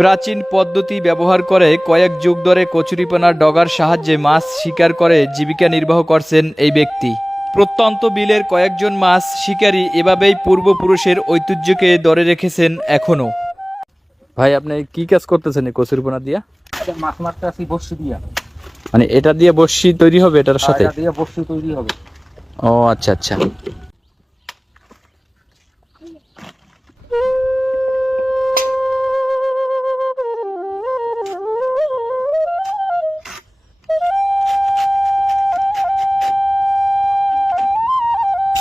প্রাচীন পদ্ধতি ব্যবহার করে কয়েক যুগ ধরে কচুরিপানার ডগার সাহায্যে মাছ শিকার করে জীবিকা নির্বাহ করছেন এই ব্যক্তি। প্রত্যন্ত বিলের কয়েকজন মাছ শিকারী এভাবেই পূর্বপুরুষের ঐতিহ্যকে ধরে রেখেছেন এখনো। ভাই, আপনি কি কাজ করতেছেন এই কচুরিপানা দিয়া? মাছ মারতে আসি বড়শি দিয়া। মানে এটা দিয়ে বড়শি তৈরি হবে? এটার সাথে এটা দিয়ে বড়শি তৈরি হবে। ও আচ্ছা আচ্ছা।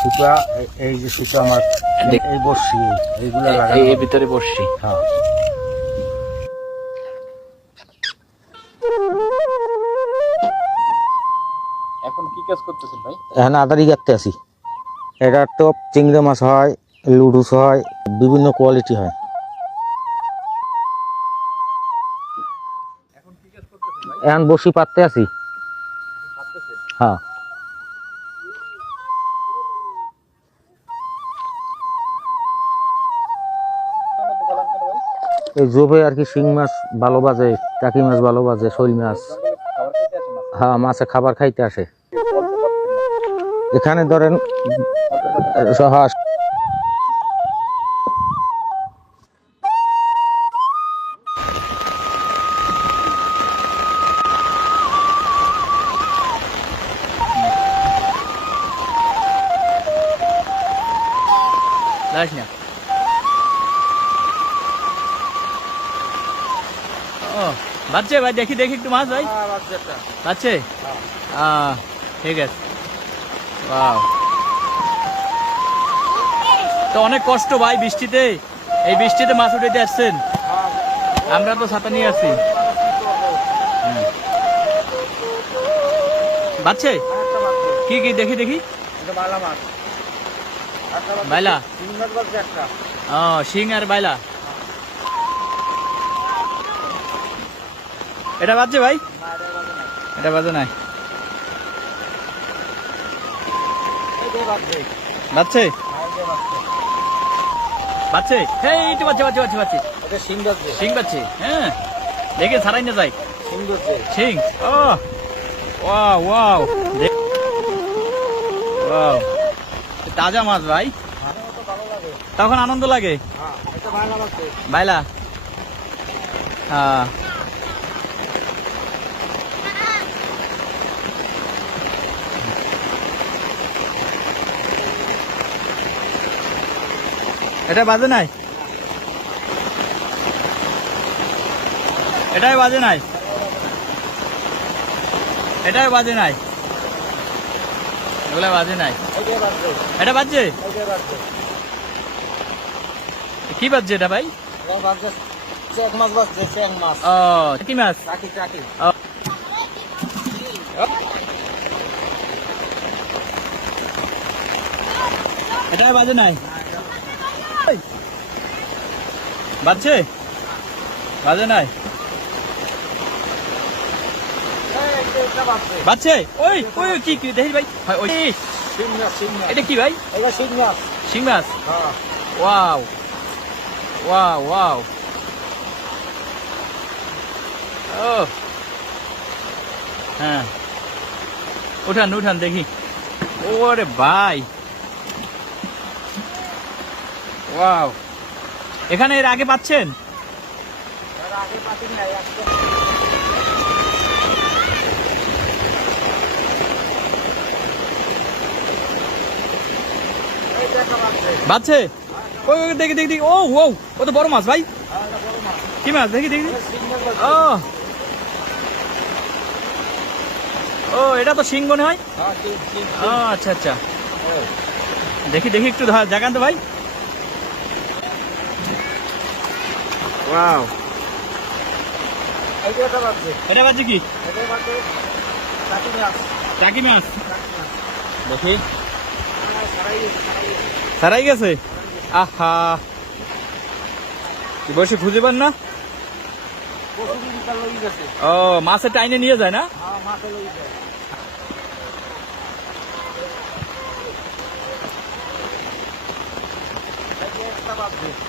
সুতা, এই যে সুতা আমার, এই বড়শি এইগুলা লাগানো এর ভিতরে বড়শি। হ্যাঁ। এখন কি কাজ করতেছেন ভাই? এখন আদারি কাটতে আসি। এটা টপ চিংড়ি মাছ হয়, লুডুস হয়, বিভিন্ন কোয়ালিটি হয়। এখন বড়শি পাততে আসি। হ্যাঁ। এই জোবে আর কি শিং মাছ ভালো বাজে, টাকি মাছ ভালো বাজে, শৈল মাছ। হ্যাঁ, মাছে খাবার খাইতে আসে এখানে। ধরেন সহজ বাচ্চে ভাই, দেখি দেখি একটু মাছ ভাই। বাচ্চে, ঠিক আছে। ওয়াও, তো অনেক কষ্ট ভাই বৃষ্টিতে, এই বৃষ্টিতে মাছ উঠাইতে আসছেন। আমরা তো ছাতা নিয়ে আসছি। বাচ্চে কি কি দেখি দেখি। বাইলা, ও শিং আর বাইলা। এটা বাজছে ভাই? এটা বাজে নাই। বাজছে বাজছে, এই তো বাজছে বাজছে বাজছে বাজছে। শিং বাজছে, হ্যাঁ। দেখে ছাড়াই না যাই শিং। ও ওয়াও ওয়াও, ওয়াও, তাজা মাছ ভাই, তখন আনন্দ লাগে। বাইলা, হ্যাঁ। এটা বাজে নাই, এটাই বাজে নাই, এটাই বাজে নাই, এগুলা বাজে নাই। এটা বাজছে, কি বাজছে এটা ভাই? ও কি মাছ? এটাই বাজে নাই, বাজছে বাজে নাই, বাজছে। ওই ওই কি কি দেখি ভাই, ওই এটা কি ভাই? শিং মাছ। ওয়াও ওয়াও ওয়াও, ও হ্যাঁ, উঠান উঠান দেখি। ওরে ভাই, ওয়াও। এখানে এর আগে পাচ্ছেন? বাচ্চে, ওই দেখি দেখি দেখি। ও ও, ও তো বড় মাছ ভাই। কি মাছ দেখি দেখি। ও ও, এটা তো শিং মনে হয়। ও আচ্ছা আচ্ছা, দেখি দেখি একটু জাগান তো ভাই। ওয়াও, এটা বাজছে কি? টাকি মাছ। দেখি, সারাই গেছে। আহা, বসে খুঁজে পান না? ও, মাছের টাইনে নিয়ে যায় না?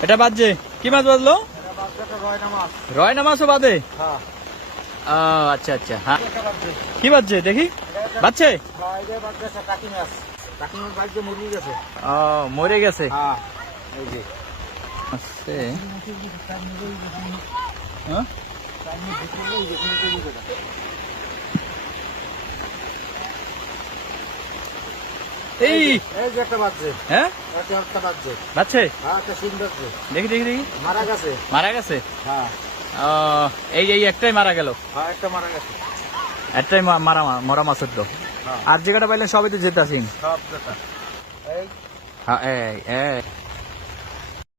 এটা বাজছে। কি মাছ বাজলো? রয়না মাছও বাদে? হ্যাঁ ও আচ্ছা আচ্ছা, হ্যাঁ। কি বাজছে দেখি? বাজছে? টাকি মাছ বাজছে, মুরগি গেছে। ও মরে গেছে। হ্যাঁ এই যে আছে। হ্যাঁ? এই এই যে একটা বাজছে, হ্যাঁ একটা বাজছে। বাজছে? হ্যাঁ একটা সিং বাজছে, দেখি দেখি দেখি। মারা গেছে। মারা গেছে? হ্যাঁ ও, এই এই একটাই মারা গেল। হ্যাঁ একটা মারা গেছে। একটাই মরা মাছের তো। হ্যাঁ আর যে কটা পাইলেন সবই তো জেতা সিং। সব কথা এই হ্যাঁ এই